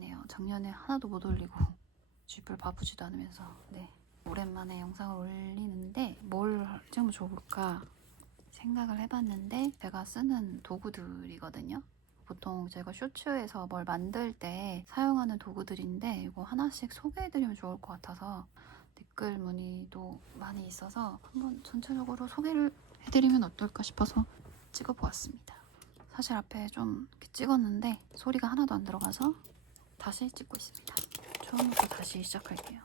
드리네요. 작년에 하나도 못 올리고 쥐뿔 바쁘지도 않으면서 네 오랜만에 영상을 올리는데 뭘 찍으면 좋을까 생각을 해봤는데 제가 쓰는 도구들이거든요. 보통 제가 쇼츠에서 뭘 만들 때 사용하는 도구들인데 이거 하나씩 소개해드리면 좋을 것 같아서 댓글 문의도 많이 있어서 한번 전체적으로 소개를 해드리면 어떨까 싶어서 찍어보았습니다. 사실 앞에 좀 찍었는데 소리가 하나도 안 들어가서 다시 찍고 있습니다. 처음부터 다시 시작할게요.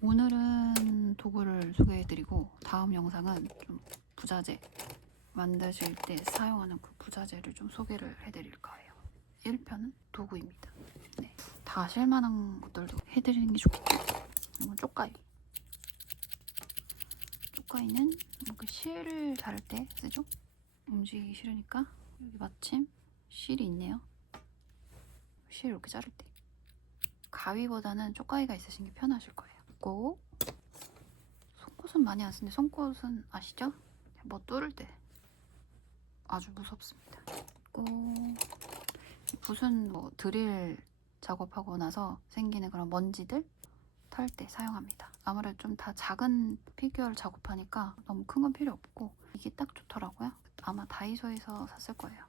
오늘은 도구를 소개해드리고 다음 영상은 좀 부자재 만드실 때 사용하는 그 부자재를 좀 소개를 해드릴 거예요. 1편은 도구입니다. 네. 다 실만한 것들도 해드리는 게 좋겠죠. 이건 쪽가위. 쪽가위는 그 실을 자를 때 쓰죠. 움직이기 싫으니까 여기 마침 실이 있네요. 실 이렇게 자를 때. 가위보다는 쪽가위가 있으신 게 편하실 거예요. 그리고 속옷은 많이 안 쓰는데 속옷은 아시죠? 뭐 뚫을 때 아주 무섭습니다. 이 붓은 뭐 드릴 작업하고 나서 생기는 그런 먼지들 털 때 사용합니다. 아무래도 좀 다 작은 피규어를 작업하니까 너무 큰 건 필요 없고 이게 딱 좋더라고요. 아마 다이소에서 샀을 거예요.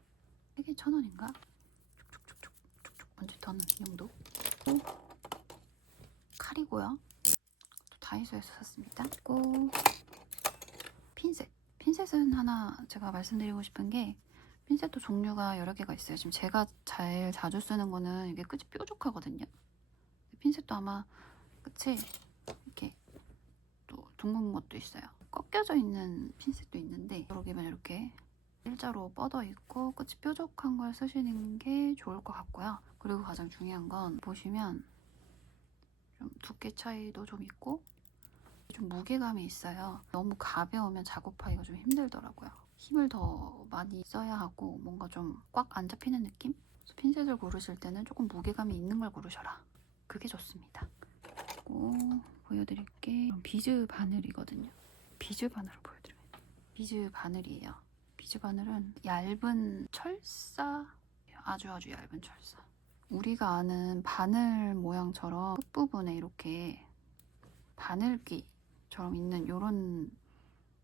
이게 천 원인가? 터는 용도. 또 칼이고요. 또 다이소에서 샀습니다. 그리고 핀셋. 핀셋은 하나 제가 말씀드리고 싶은 게 핀셋도 종류가 여러 개가 있어요. 지금 제가 제일 자주 쓰는 거는 이게 끝이 뾰족하거든요. 핀셋도 아마 끝이 이렇게 또 둥근 것도 있어요. 꺾여져 있는 핀셋도 있는데 여러 개면 이렇게 일자로 뻗어 있고 끝이 뾰족한 걸 쓰시는 게 좋을 것 같고요. 그리고 가장 중요한 건 보시면 좀 두께 차이도 좀 있고 좀 무게감이 있어요. 너무 가벼우면 작업하기가 좀 힘들더라고요. 힘을 더 많이 써야 하고 뭔가 좀 꽉 안 잡히는 느낌? 그래서 핀셋을 고르실 때는 조금 무게감이 있는 걸 고르셔라. 그게 좋습니다. 그리고 보여드릴 게 비즈 바늘이거든요. 비즈 바늘을 보여드리면 비즈 바늘이에요. 비즈 바늘은 얇은 철사, 아주 아주 얇은 철사. 우리가 아는 바늘 모양처럼 끝부분에 이렇게 바늘기처럼 있는 이런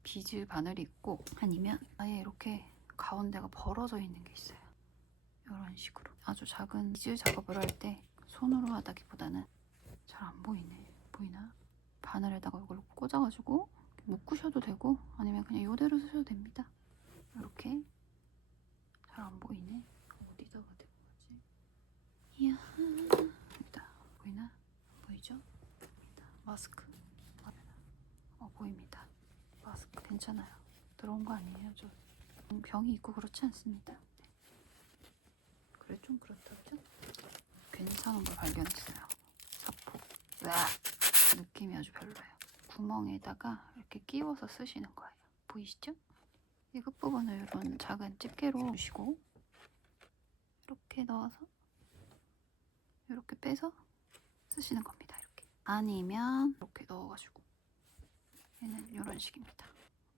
비즈 바늘이 있고 아니면 아예 이렇게 가운데가 벌어져 있는 게 있어요. 이런 식으로 아주 작은 비즈 작업을 할 때 손으로 하다기보다는 잘 안 보이네. 보이나? 바늘에다가 이걸 꽂아가지고 묶으셔도 되고 아니면 그냥 이대로 쓰셔도 됩니다. 이렇게 잘 안 보이네. 어디다가 대고 가지? 이야, 여기다 보이나? 보이죠? 마스크. 어 보입니다. 마스크 괜찮아요. 들어온 거 아니에요, 저. 병이 있고 그렇지 않습니다. 네. 그래 좀 그렇다, 그죠? 괜찮은 걸 발견했어요. 사포. 으악! 느낌이 아주 별로예요. 구멍에다가 이렇게 끼워서 쓰시는 거예요. 보이시죠? 이 끝부분을 이런 작은 집게로 주시고 이렇게 넣어서 이렇게 빼서 쓰시는 겁니다. 이렇게. 아니면 이렇게 넣어가지고 얘는 이런 식입니다.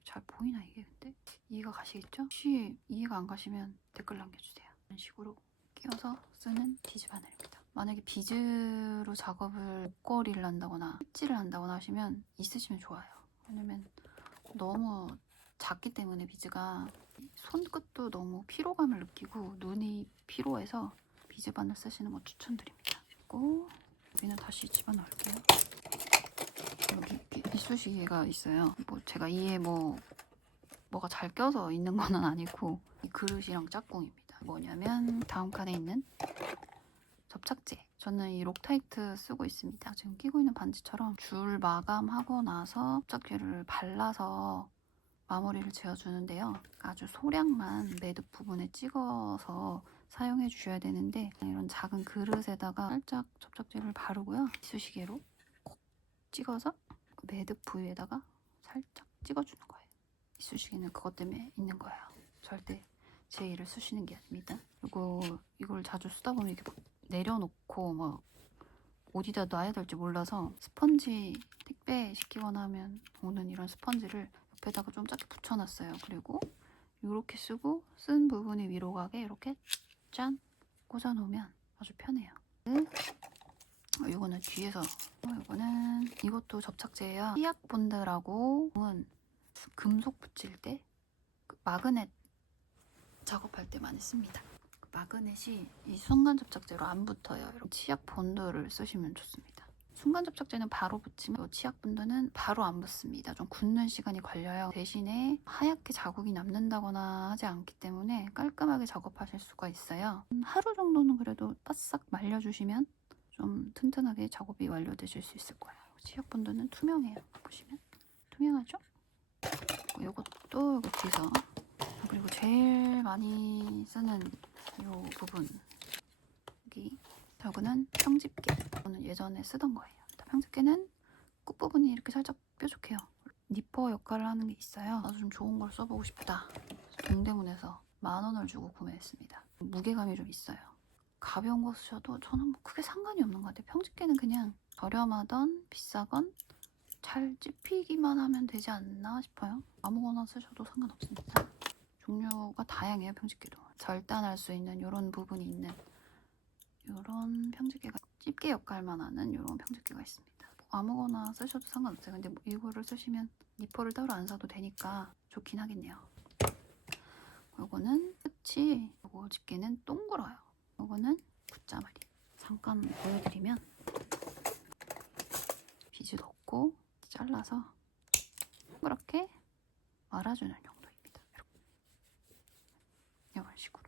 잘 보이나 이게 근데? 이해가 가시겠죠? 혹시 이해가 안 가시면 댓글 남겨주세요. 이런 식으로 끼워서 쓰는 비즈 바늘입니다. 만약에 비즈로 작업을 목걸이를 한다거나 찌를 한다거나 하시면 있으시면 좋아요. 왜냐면 너무 작기 때문에 비즈가 손끝도 너무 피로감을 느끼고 눈이 피로해서 비즈 바늘 쓰시는 거 추천드립니다. 그리고 여기는 다시 집어넣을게요. 여기 이쑤시개가 있어요. 뭐 제가 이에 뭐 뭐가 잘 껴서 있는 건 아니고 이 그릇이랑 짝꿍입니다. 뭐냐면 다음 칸에 있는 접착제. 저는 이 록타이트 쓰고 있습니다. 지금 끼고 있는 반지처럼 줄 마감하고 나서 접착제를 발라서 마무리를 지어주는데요. 아주 소량만 매듭 부분에 찍어서 사용해 주셔야 되는데 이런 작은 그릇에다가 살짝 접착제를 바르고요. 이쑤시개로 콕 찍어서 그 매듭 부위에다가 살짝 찍어주는 거예요. 이쑤시개는 그것 때문에 있는 거예요. 절대 제 일을 쓰시는 게 아닙니다. 그리고 이걸 자주 쓰다 보면 이렇게 막 내려놓고 막 어디다 놔야 될지 몰라서 스펀지 택배 택배시키거나 하면 오는 이런 스펀지를 옆에다가 좀 작게 붙여놨어요. 그리고 이렇게 쓰고 쓴 부분이 위로 가게 이렇게 짠 꽂아놓으면 아주 편해요. 어, 이거는 뒤에서 어, 이거는 이것도 접착제예요. 피약 본드라고 은 금속 붙일 때 그 마그넷 작업할 때 많이 씁니다. 그 마그넷이 이 순간 접착제로 안 붙어요. 치약 본드를 쓰시면 좋습니다. 순간 접착제는 바로 붙이면 이 치약 본드는 바로 안 붙습니다. 좀 굳는 시간이 걸려요. 대신에 하얗게 자국이 남는다거나 하지 않기 때문에 깔끔하게 작업하실 수가 있어요. 음, 하루 정도는 그래도 바싹 말려주시면 좀 튼튼하게 작업이 완료되실 수 있을 거예요. 치약 본드는 투명해요. 보시면 투명하죠? 이것도 이거 뒤서 그리고 제일 많이 쓰는 이 부분 여기 저거는 평집게 이거는 예전에 쓰던 거예요. 평집게는 끝부분이 이렇게 살짝 뾰족해요. 니퍼 역할을 하는 게 있어요. 나도 좀 좋은 걸 써보고 싶다. 동대문에서 만 원을 주고 구매했습니다. 무게감이 좀 있어요. 가벼운 거 쓰셔도 저는 뭐 크게 상관이 없는 것 같아요. 평집게는 그냥 저렴하던 비싸건 잘 찝히기만 하면 되지 않나 싶어요. 아무거나 쓰셔도 상관없습니다. 종류가 다양해요, 평집게도. 절단할 수 있는 이런 부분이 있는 이런 평집게가 집게 역할만 하는 이런 평집게가 있습니다. 뭐 아무거나 쓰셔도 상관없어요. 근데 뭐 이거를 쓰시면 니퍼를 따로 안 사도 되니까 좋긴 하겠네요. 이거는 끝이 이거 집게는 동그라요. 이거는 굿자마리. 잠깐 보여드리면 비즈 넣고 잘라서 동그랗게 말아주는 용도입니다. 이렇게 이런 식으로.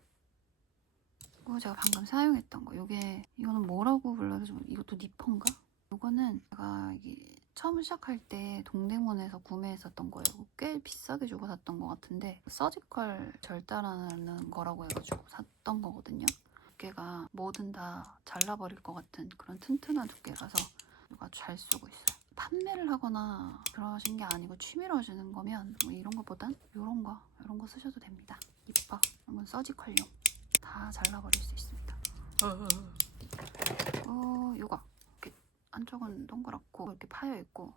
그리고 제가 방금 사용했던 거, 이게 이거는 뭐라고 불러야 지 이것도 니퍼인가? 이거는 제가 이게 처음 시작할 때 동대문에서 구매했었던 거예요. 꽤 비싸게 주고 샀던 것 같은데 서지컬 절단하는 거라고 해가지고 샀던 거거든요. 두께가 뭐든 다 잘라버릴 것 같은 그런 튼튼한 두께라서 아주 잘 쓰고 있어요. 판매를 하거나 그러신 게 아니고 취미로 하시는 거면 뭐 이런 거보단 이런 거 이런 거 쓰셔도 됩니다. 이뻐. 이건 서지컬용. 다 잘라버릴 수 있습니다. 어, 요거 이렇게 안쪽은 동그랗고 이렇게 파여 있고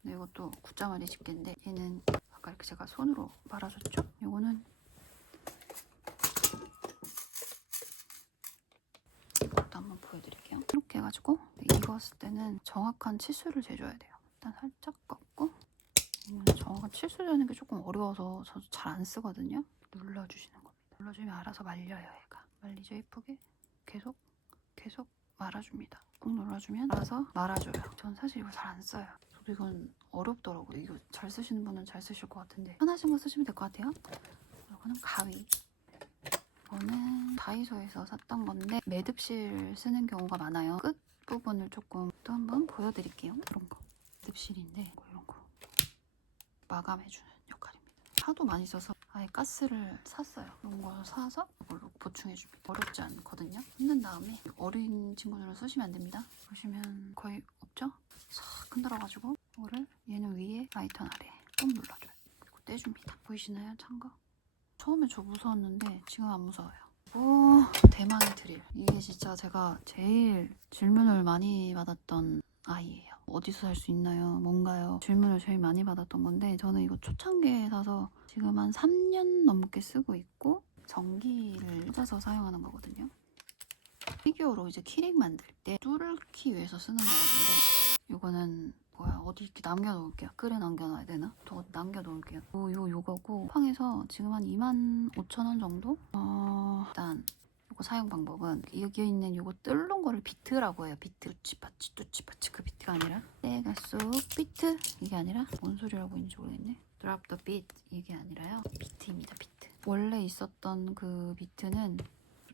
근데 이것도 굿자마리 집게인데 얘는 아까 이렇게 제가 손으로 말아줬죠? 요거는 이것도 한번 보여드릴게요. 이렇게 해가지고 익었을 때는 정확한 치수를 재줘야 돼요. 일단 살짝 꺾고 정확한 치수 재는 게 조금 어려워서 저도 잘 안 쓰거든요. 눌러주시는 겁니다. 눌러주면 알아서 말려요. 말리죠, 예쁘게. 계속, 계속 말아줍니다. 꾹 눌러주면 알아서 말아줘요. 전 사실 이거 잘 안 써요. 저도 이건 어렵더라고요. 이거 잘 쓰시는 분은 잘 쓰실 것 같은데 편하신 거 쓰시면 될 것 같아요. 이거는 가위. 이거는 다이소에서 샀던 건데 매듭실 쓰는 경우가 많아요. 끝 부분을 조금 또 한번 보여드릴게요. 이런 거 매듭실인데 뭐 이런 거 마감해주는 역할입니다. 하도 많이 써서 아예 가스를 샀어요. 이런 걸 사서 이걸로 보충해줍니다. 어렵지 않거든요. 흔든 다음에 어린 친구들은 쓰시면 안 됩니다. 보시면 거의 없죠? 싹 흔들어가지고 이거를 얘는 위에 라이턴 아래 꾹 눌러줘요. 그리고 떼줍니다. 보이시나요? 찬 거? 처음에 저 무서웠는데 지금 안 무서워요. 오 대망의 드릴. 이게 진짜 제가 제일 질문을 많이 받았던 아이예요. 어디서 살 수 있나요? 뭔가요? 질문을 제일 많이 받았던 건데 저는 이거 초창기에 사서 지금 한 3년 넘게 쓰고 있고 전기를 꽂아서 사용하는 거거든요. 피규어로 이제 키링 만들 때 뚫기 위해서 쓰는 거거든요. 이거는 뭐야 어디 이렇게 남겨놓을게요. 끌에 남겨놔야 되나? 저 남겨놓을게요. 요, 요, 요거고 쿠팡에서 지금 한 2만 5천 원 정도? 어, 일단 요거 사용 방법은 여기 있는 요거 뜰른 거를 비트라고 해요. 비트. 뚜치파치 뚜치파치 그 비트가 아니라 때가 쏙 비트 이게 아니라 뭔 소리라고 있는지 모르겠네. Drop the beat 이게 아니라요. 비트입니다. 비트. 원래 있었던 그 비트는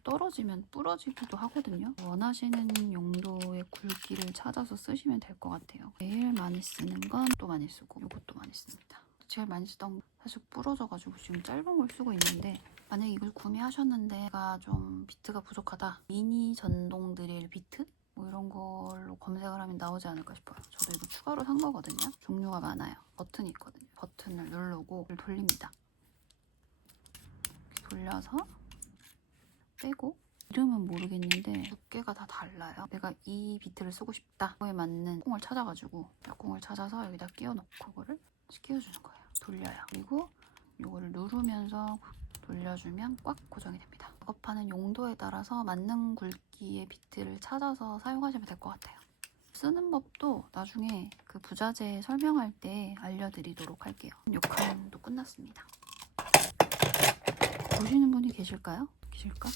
떨어지면 부러지기도 하거든요. 원하시는 용도의 굵기를 찾아서 쓰시면 될 것 같아요. 제일 많이 쓰는 건 또 많이 쓰고 이것도 많이 씁니다. 제일 많이 쓰던 거 사실 부러져가지고 지금 짧은 걸 쓰고 있는데 만약에 이걸 구매하셨는데 가좀 비트가 부족하다 미니 전동 드릴 비트? 뭐 이런 걸로 검색을 하면 나오지 않을까 싶어요. 저도 이거 추가로 산 거거든요. 종류가 많아요. 버튼이 있거든요. 버튼을 누르고 돌립니다. 돌려서 빼고 이름은 모르겠는데 두께가 다 달라요. 내가 이 비트를 쓰고 싶다. 그거에 맞는 콩을 찾아가지고 콩을 찾아서 여기다 끼워놓고 그거를 끼워주는 거예요. 돌려요. 그리고 이거를 누르면서 돌려주면 꽉 고정이 됩니다. 작업하는 용도에 따라서 맞는 굵기의 비트를 찾아서 사용하시면 될 것 같아요. 쓰는 법도 나중에 그 부자재 설명할 때 알려드리도록 할게요. 이 칸도 끝났습니다. 보시는 분이 계실까요? 계실까?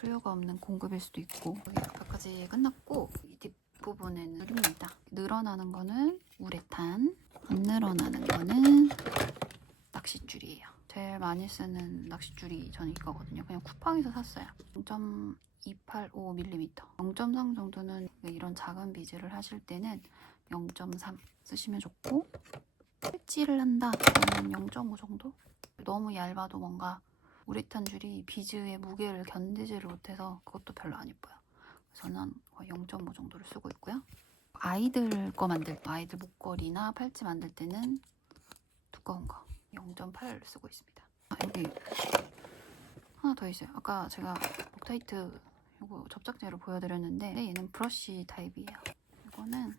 수요가 없는 공급일 수도 있고 여기 앞에까지 끝났고 이 뒷부분에는 물입니다. 늘어나는 거는 우레탄 안 늘어나는 거는 낚싯줄이에요. 제일 많이 쓰는 낚싯줄이 저는 이거거든요. 그냥 쿠팡에서 샀어요. 0.285mm 0.3 정도는 이런 작은 비즈를 하실 때는 0.3 쓰시면 좋고 팔찌를 한다 그러면 0.5 정도? 너무 얇아도 뭔가 우레탄 줄이 비즈의 무게를 견디지를 못해서 그것도 별로 안 예뻐요. 저는 거의 0.5 정도를 쓰고 있고요. 아이들 거 만들 때, 아이들 목걸이나 팔찌 만들 때는 두꺼운 거 0.8을 쓰고 있습니다. 아, 여기 하나 더 있어요. 아까 제가 목타이트 이거 접착제로 보여드렸는데 얘는 브러쉬 타입이에요. 이거는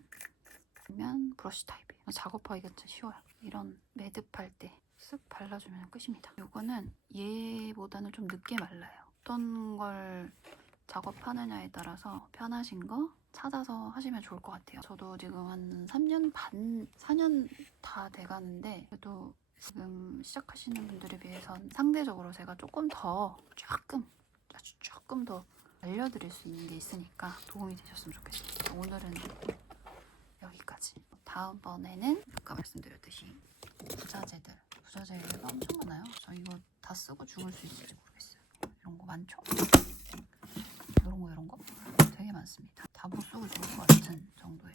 보면 브러쉬 타입이에요. 작업하기가 진짜 쉬워요. 이런 매듭할 때 쓱 발라주면 끝입니다. 이거는 얘보다는 좀 늦게 말라요. 어떤 걸 작업하느냐에 따라서 편하신 거 찾아서 하시면 좋을 것 같아요. 저도 지금 한 3년 반, 4년 다 돼가는데 그래도 지금 시작하시는 분들에 비해선 상대적으로 제가 조금 더 조금 아주 조금 더 알려드릴 수 있는 게 있으니까 도움이 되셨으면 좋겠습니다. 오늘은 여기까지. 다음번에는 아까 말씀드렸듯이 부자재들 부자재가 엄청 많아요. 저 이거 다 쓰고 죽을 수 있을지 모르겠어요. 이런 거 많죠? 이런 거 이런 거 되게 많습니다. 다 못 쓰고 죽을 것 같은 정도의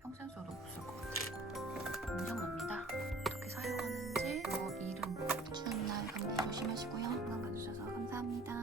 평생 써도 못 쓸 것 같아요. 엄청납니다. 어떻게 사용하는지 뭐 이름 추운 날 감기 조심하시고요. 건강 봐주셔서 감사합니다.